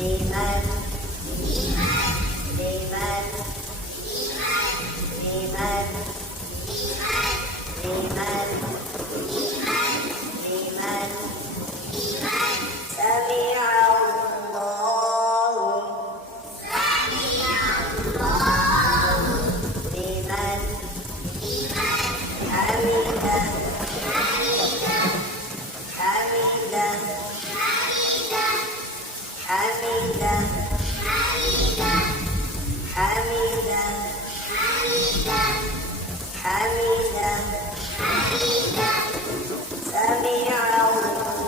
لمن لمن لمن لمن لمن سمع الله لمن حمده حمده حمده حمده حمده سمع الله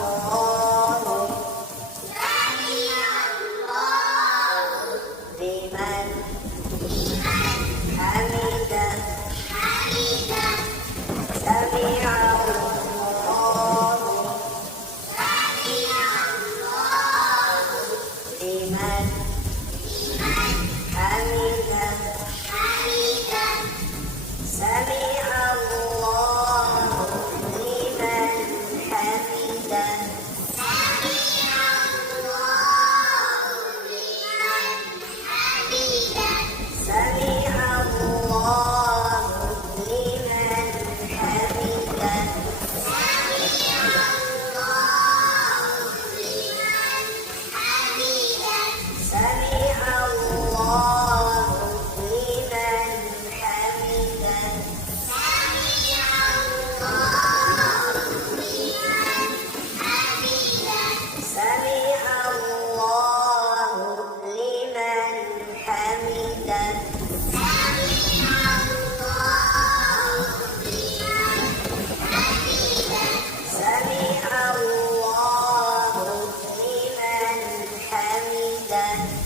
لمن حمده سمع الله لمن حمده سمع الله لمن حمده سمع الله لمن حمده سمع الله لمن حمده سمع الله لمن حمده سمع الله لمن حمده